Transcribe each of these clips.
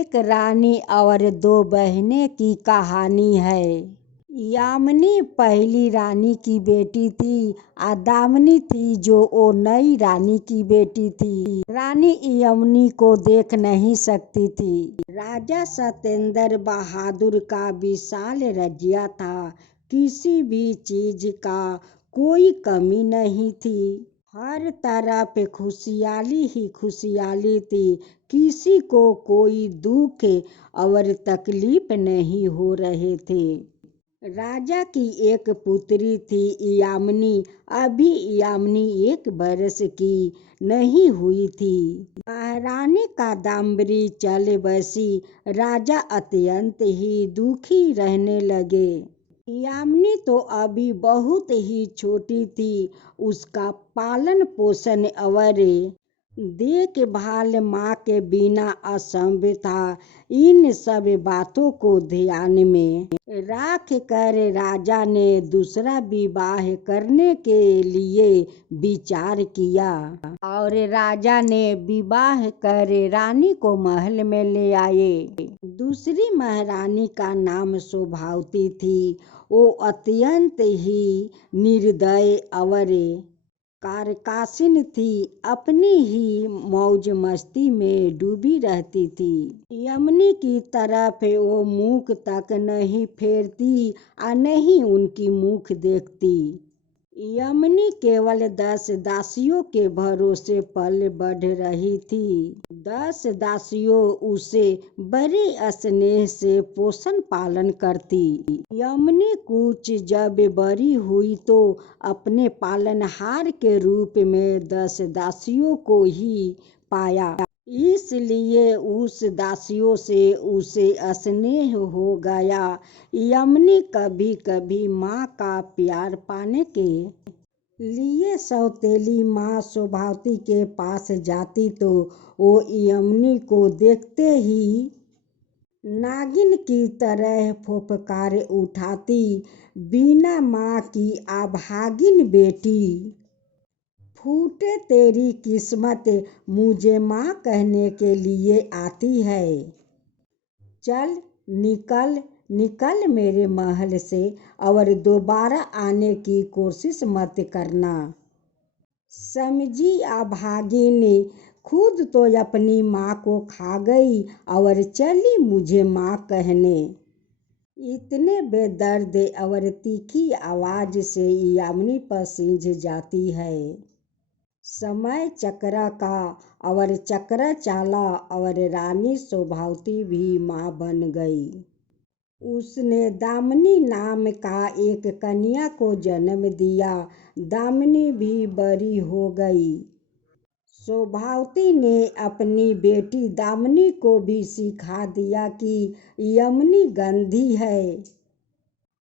एक रानी और दो बहनें की कहानी है। यामिनी पहली रानी की बेटी थी और दामिनी थी जो वो नई रानी की बेटी थी। रानी यामिनी को देख नहीं सकती थी। राजा सत्येंद्र बहादुर का विशाल राज्य था। किसी भी चीज का कोई कमी नहीं थी। हर तरफ खुशहाली ही खुशहाली थी। किसी को कोई दुख और तकलीफ नहीं हो रहे थे। राजा की एक पुत्री थी यामिनी। अभी यामिनी 1 बरस की नहीं हुई थी। महारानी कादम्बरी चल बसी। राजा अत्यंत ही दुखी रहने लगे। यामिनी तो अभी बहुत ही छोटी थी। उसका पालन पोषण और देखभाल माँ के बिना असंभव था। इन सब बातों को ध्यान में रख कर राजा ने दूसरा विवाह करने के लिए विचार किया और राजा ने विवाह कर रानी को महल में ले आए। दूसरी महारानी का नाम शोभावती थी। वो अत्यंत ही निर्दय और कारकासिन थी। अपनी ही मौज मस्ती में डूबी रहती थी। यामिनी की तरफ वो मुख तक नहीं फेरती और नहीं उनकी मुख देखती। यामिनी केवल 10 दासियों के भरोसे पल बढ़ रही थी। 10 दासियों उसे बड़े स्नेह से पोषण पालन करती। यामिनी कुछ जब बड़ी हुई तो अपने पालनहार के रूप में 10 दासियों को ही पाया। इसलिए उस दासियों से उसे स्नेह हो गया। यामिनी कभी कभी माँ का प्यार पाने के लिए सौतेली माँ शोभावती के पास जाती तो वो यामिनी को देखते ही नागिन की तरह फुफकार उठाती। बिना माँ की अभागिन बेटी, फूटे तेरी किस्मत, मुझे माँ कहने के लिए आती है। चल निकल निकल मेरे महल से और दोबारा आने की कोशिश मत करना। समझी अभागिन खुद तो अपनी माँ को खा गई और चली मुझे माँ कहने। इतने बेदर्द और तीखी आवाज से यामिनी पसीज जाती है। समय चक्र का और चक्र चाला और रानी शोभावती भी माँ बन गई। उसने दामिनी नाम का एक कन्या को जन्म दिया। दामिनी भी बड़ी हो गई। शोभावती ने अपनी बेटी दामिनी को भी सिखा दिया कि यामिनी गंदी है,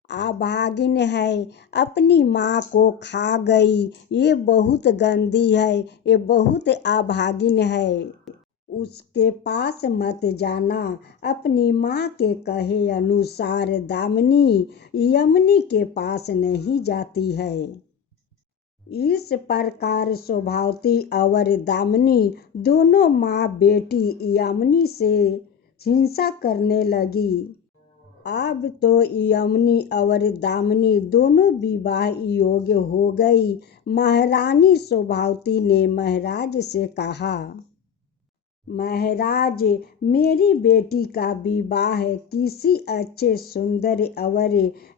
अभागिन है, अपनी माँ को खा गई, ये बहुत गंदी है, ये बहुत अभागिन है, उसके पास मत जाना। अपनी माँ के कहे अनुसार दामिनी यामिनी के पास नहीं जाती है। इस प्रकार शोभावती और दामिनी दोनों माँ बेटी यामिनी से हिंसा करने लगी। अब तो यामिनी और दामिनी दोनों विवाह योग्य हो गई। महारानी शोभावती ने महाराज से कहा, महाराज, मेरी बेटी का विवाह किसी अच्छे सुंदर और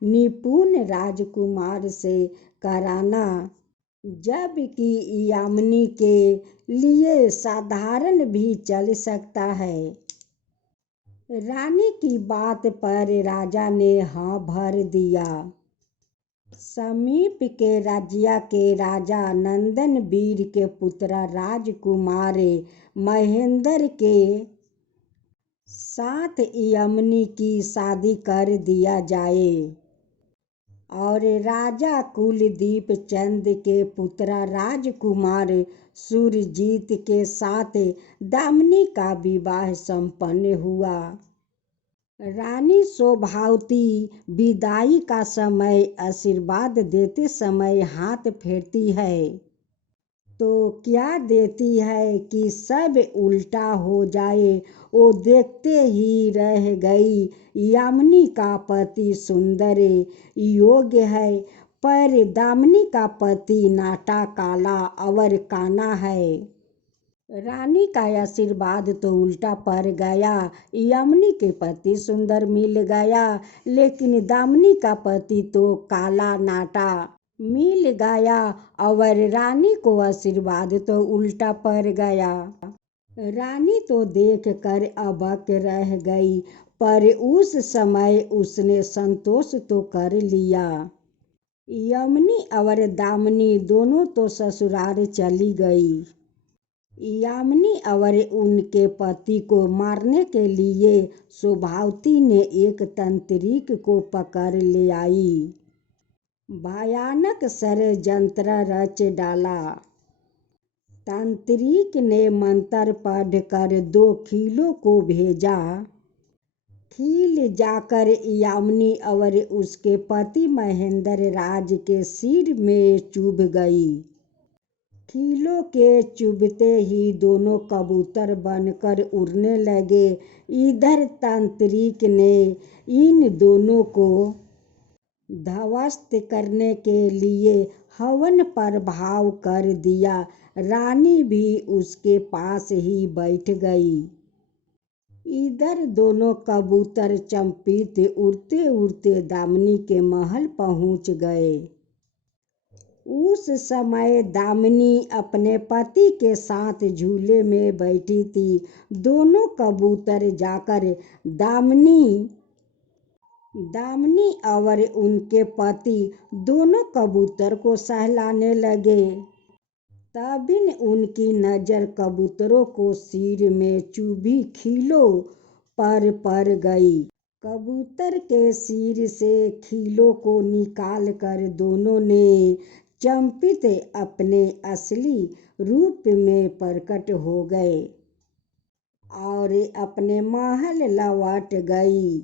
निपुण राजकुमार से कराना, जबकि यामिनी के लिए साधारण भी चल सकता है। रानी की बात पर राजा ने हाँ भर दिया। समीप के राज्य के राजा नंदन वीर के पुत्र राजकुमार महेंद्र के साथ यामिनी की शादी कर दिया जाए और राजा कुलदीप चंद के पुत्र राजकुमार सुरजीत के साथ दामिनी का विवाह संपन्न हुआ। रानी शोभावती विदाई का समय आशीर्वाद देते समय हाथ फेरती है तो क्या देती है कि सब उल्टा हो जाए। वो देखते ही रह गई। यामिनी का पति सुंदर योग्य है, पर दामिनी का पति नाटा काला और काना है। रानी का आशीर्वाद तो उल्टा पड़ गया। यामिनी के पति सुंदर मिल गया, लेकिन दामिनी का पति तो काला नाटा मिल गया और रानी को आशीर्वाद तो उल्टा पड़ गया। रानी तो देख कर अवाक रह गई, पर उस समय उसने संतोष तो कर लिया। यामिनी और दामिनी दोनों तो ससुराल चली गई। यामिनी और उनके पति को मारने के लिए शोभावती ने एक तांत्रिक को पकड़ ले आई। भयानक षड्यंत्र रच डाला। तांत्रिक ने मंत्र पढ़कर 2 खीलों को भेजा। खील जाकर यामिनी और उसके पति महेंद्र राज के सिर में चुभ गई। खीलों के चुभते ही दोनों कबूतर बनकर उड़ने लगे। इधर तांत्रिक ने इन दोनों को ध्वस्त करने के लिए हवन प्रभाव कर दिया। रानी भी उसके पास ही बैठ गई। इधर दोनों कबूतर चंपित उड़ते उड़ते दामिनी के महल पहुंच गए। उस समय दामिनी अपने पति के साथ झूले में बैठी थी। दोनों कबूतर जाकर दामिनी और उनके पति दोनों कबूतर को सहलाने लगे। तभी उनकी नजर कबूतरों को सिर में चुभी खीलों पर पड़ गई। कबूतर के सिर से खीलों को निकाल कर दोनों ने चंपित अपने असली रूप में प्रकट हो गए और अपने महल लौट गई।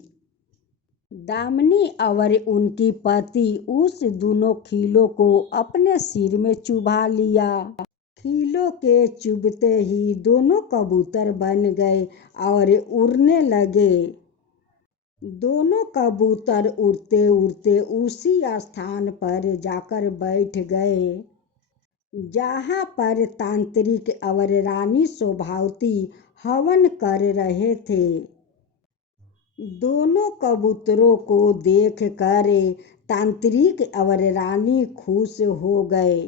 दामिनी और उनकी पति उस दोनों खीलों को अपने सिर में चुभा लिया। खीलों के चुभते ही दोनों कबूतर बन गए और उड़ने लगे। दोनों कबूतर उड़ते उड़ते उसी स्थान पर जाकर बैठ गए जहाँ पर तांत्रिक और रानी शोभावती हवन कर रहे थे। दोनों कबूतरों को देखकर तांत्रिक और रानी खुश हो गए।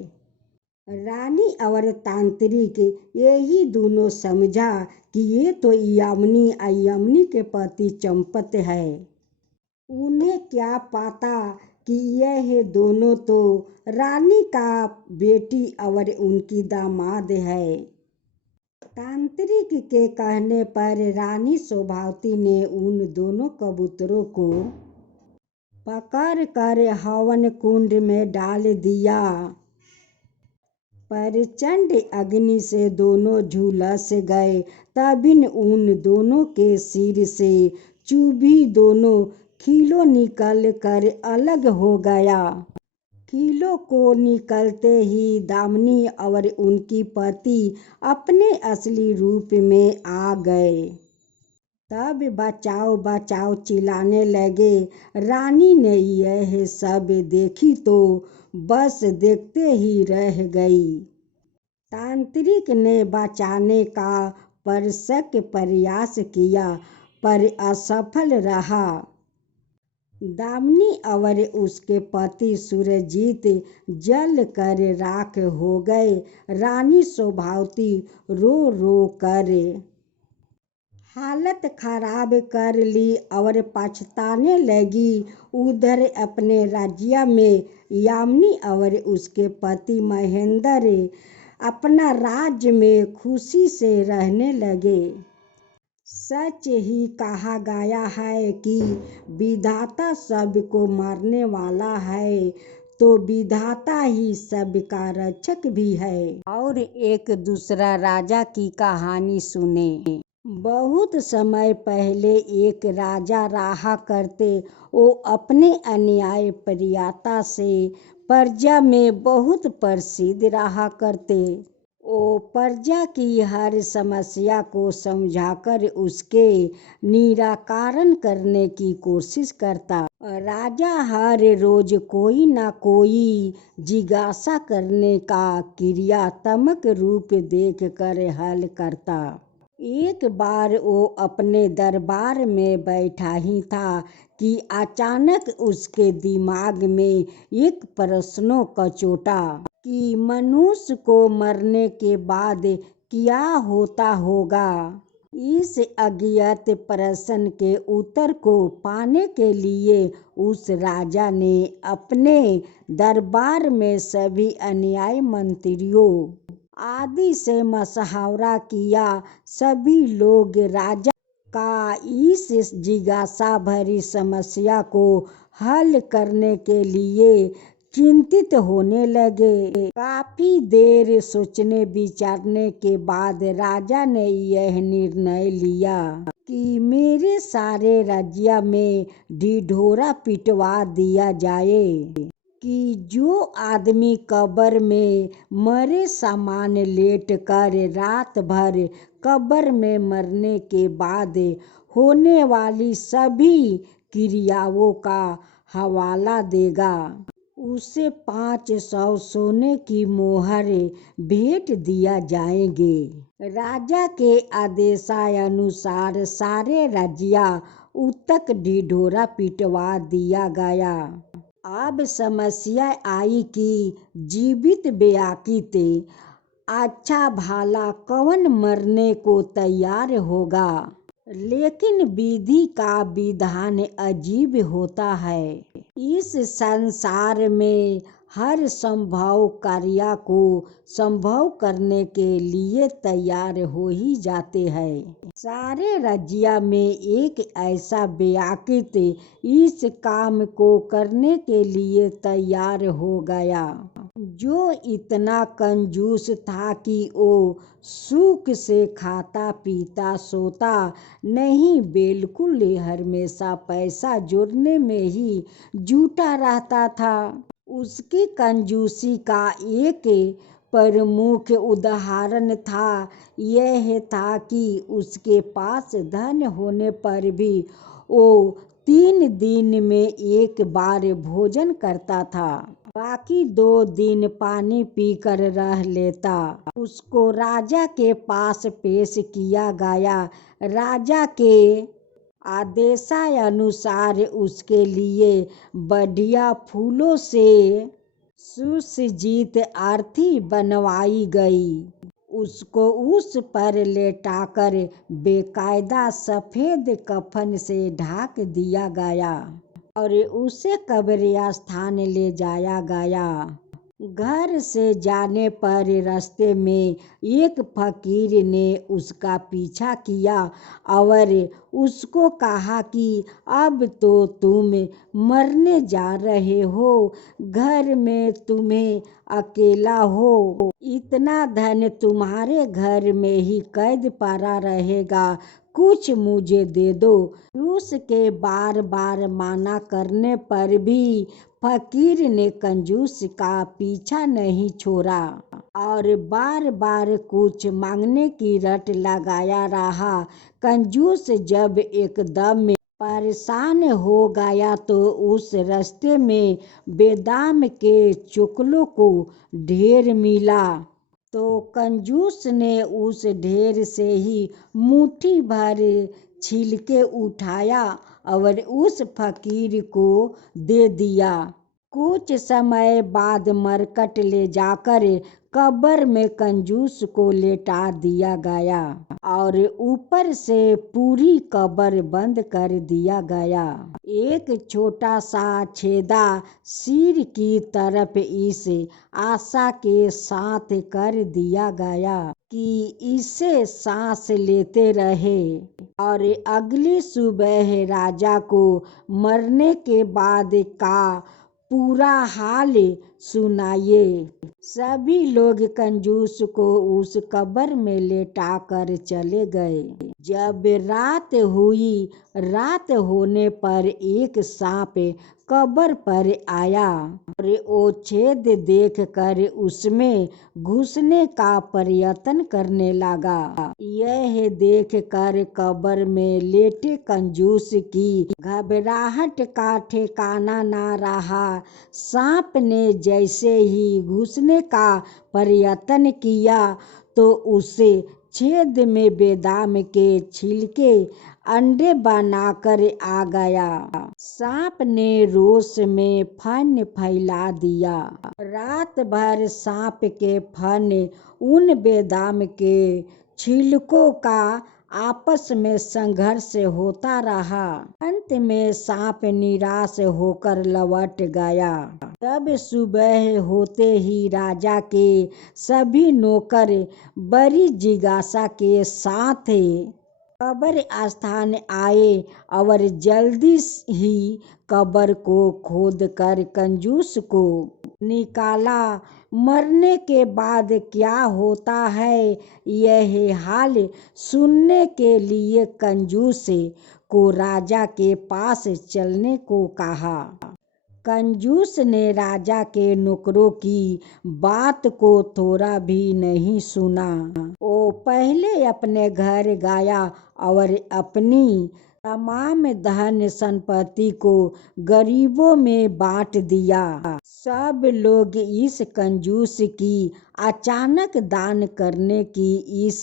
रानी और तांत्रिक यही दोनों समझा कि ये तो यामिनी के पति चंपत है। उन्हें क्या पता कि यह दोनों तो रानी का बेटी और उनकी दामाद है। तांत्रिक के कहने पर रानी शोभावती ने उन दोनों कबूतरों को पकड़ कर हवन कुंड में डाल दिया। प्रचंड अग्नि से दोनों झुलस गए। तभी उन दोनों के सिर से चुभी दोनों खीलों निकल कर अलग हो गया। खीलों को निकलते ही दामिनी और उनकी पति अपने असली रूप में आ गए। तब बचाओ बचाओ चिल्लाने लगे। रानी ने यह सब देखी तो बस देखते ही रह गई। तांत्रिक ने बचाने का भरसक प्रयास किया, पर असफल रहा। दामिनी और उसके पति सुरजीत जल कर राख हो गए। रानी शोभावती रो रो कर हालत खराब कर ली और पछताने लगी। उधर अपने राज्य में यामिनी और उसके पति महेंद्र अपना राज्य में खुशी से रहने लगे। सच ही कहा गया है कि विधाता सबको मारने वाला है, तो विधाता ही सबका रक्षक भी है। और एक दूसरा राजा की कहानी सुने। बहुत समय पहले एक राजा रहा करते। वो अपने अन्याय प्रियता से प्रजा में बहुत प्रसिद्ध रहा करते। वो प्रजा की हर समस्या को समझाकर उसके निराकरण करने की कोशिश करता। राजा हर रोज कोई ना कोई जिज्ञासा करने का क्रियात्मक रूप देखकर हल करता। एक बार वो अपने दरबार में बैठा ही था कि अचानक उसके दिमाग में एक प्रश्न कचोटा कि मनुष्य को मरने के बाद क्या होता होगा। इस अज्ञात प्रश्न के उत्तर को पाने के लिए उस राजा ने अपने दरबार में सभी अन्यायी मंत्रियों आदि से मशवरा किया। सभी लोग राजा का इस जिज्ञासा भरी समस्या को हल करने के लिए चिंतित होने लगे। काफी देर सोचने विचारने के बाद राजा ने यह निर्णय लिया कि मेरे सारे राज्य में ढिढोरा पिटवा दिया जाए कि जो आदमी कब्र में मरे समान लेट कर रात भर कब्र में मरने के बाद होने वाली सभी क्रियाओं का हवाला देगा उसे 500 सोने की मोहर भेंट दिया जाएंगे। राजा के आदेशानुसार सारे राज्य उतक ढिढोरा पिटवा दिया गया। अब समस्या आई कि जीवित व्याकित अच्छा भाला कौन मरने को तैयार होगा। लेकिन विधि का विधान अजीब होता है। इस संसार में हर संभव कार्य को संभव करने के लिए तैयार हो ही जाते हैं। सारे राज्य में एक ऐसा व्याकित इस काम को करने के लिए तैयार हो गया जो इतना कंजूस था कि वो सुख से खाता पीता सोता नहीं, बिल्कुल हमेशा पैसा जोड़ने में ही जुटा रहता था। उसकी कंजूसी का एक प्रमुख उदाहरण यह था कि उसके पास धन होने पर भी वो 3 दिन में एक बार भोजन करता था, बाकी 2 दिन पानी पीकर रह लेता। उसको राजा के पास पेश किया गया। राजा के आदेशानुसार उसके लिए बढ़िया फूलों से सुसज्जित अर्थी बनवाई गई। उसको उस पर लेटाकर बेकायदा सफेद कफन से ढाक दिया गया और उसे कब्रिस्तान ले जाया गया। घर से जाने पर रास्ते में एक फकीर ने उसका पीछा किया और उसको कहा कि अब तो तुम मरने जा रहे हो, घर में तुम्हें अकेला हो, इतना धन तुम्हारे घर में ही कैद पड़ा रहेगा, कुछ मुझे दे दो। उसके बार बार माना करने पर भी फकीर ने कंजूस का पीछा नहीं छोड़ा और बार बार कुछ मांगने की रट लगाया रहा। कंजूस जब एकदम परेशान हो गया तो उस रास्ते में बादाम के चोकलों को ढेर मिला तो कंजूस ने उस ढेर से ही मुट्ठी भर छिलके उठाया और उस फकीर को दे दिया। कुछ समय बाद मरकट ले जाकर कब्र में कंजूस को लेटा दिया गया और ऊपर से पूरी कब्र बंद कर दिया गया। एक छोटा सा छेदा सिर की तरफ इस आशा के साथ कर दिया गया कि इसे सांस लेते रहे और अगली सुबह राजा को मरने के बाद का पूरा हाल सुनाइए। सभी लोग कंजूस को उस कब्र में लेटा कर चले गए। जब रात हुई, रात होने पर एक सांप कब्र पर आया और वो छेद देख कर उसमें घुसने का प्रयत्न करने लगा। यह देख कर कब्र में लेटे कंजूस की घबराहट का ठिकाना ना रहा। सांप ने जैसे ही घुसने का प्रयत्न किया तो उसे छेद में बादाम के छिलके अंडे बनाकर आ गया। सांप ने रोष में फन फैला दिया। रात भर सांप के फन उन बादाम के छिलकों का आपस में संघर्ष होता रहा। अंत में सांप निराश होकर लौट गया। जब सुबह होते ही राजा के सभी नौकर बड़ी जिज्ञासा के साथ कब्र स्थान आए और जल्दी ही कब्र को खोदकर कंजूस को निकाला। मरने के बाद क्या होता है यह हाल सुनने के लिए कंजूस को राजा के पास चलने को कहा। कंजूस ने राजा के नौकरों की बात को थोड़ा भी नहीं सुना। वो पहले अपने घर गया और अपनी तमाम धन संपत्ति को गरीबों में बांट दिया। सब लोग इस कंजूस की अचानक दान करने की इस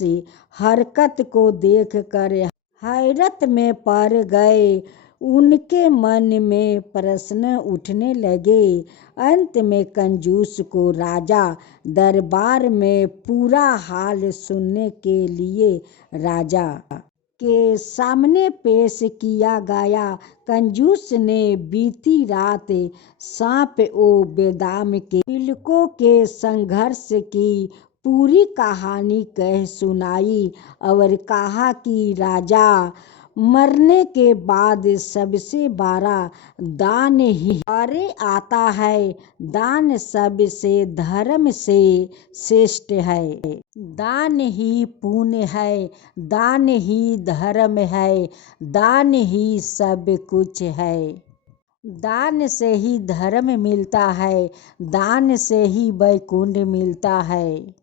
हरकत को देखकर हैरत में पड़ गए। उनके मन में प्रश्न उठने लगे। अंत में कंजूस को राजा दरबार में पूरा हाल सुनने के लिए राजा के सामने पेश किया गया। कंजूस ने बीती रात सांप ओ बादाम के छिलकों के संघर्ष की पूरी कहानी कह सुनाई और कहा कि राजा मरने के बाद सबसे बड़ा दान ही अरे आता है। दान सबसे धर्म से श्रेष्ठ है। दान ही पुण्य है, दान ही धर्म है, दान ही सब कुछ है। दान से ही धर्म मिलता है, दान से ही वैकुंठ मिलता है।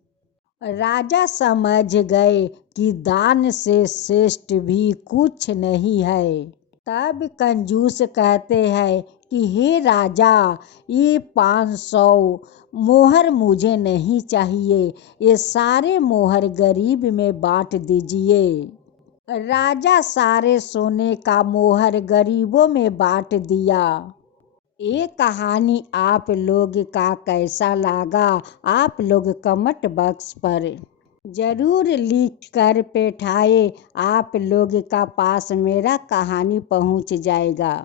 राजा समझ गए कि दान से श्रेष्ठ भी कुछ नहीं है। तब कंजूस कहते हैं कि हे राजा, ये 500 मोहर मुझे नहीं चाहिए, ये सारे मोहर गरीब में बांट दीजिए। राजा सारे सोने का मोहर गरीबों में बांट दिया। ये कहानी आप लोग का कैसा लगा आप लोग कमेंट बॉक्स पर जरूर लिख कर बैठाए। आप लोग का पास मेरा कहानी पहुंच जाएगा।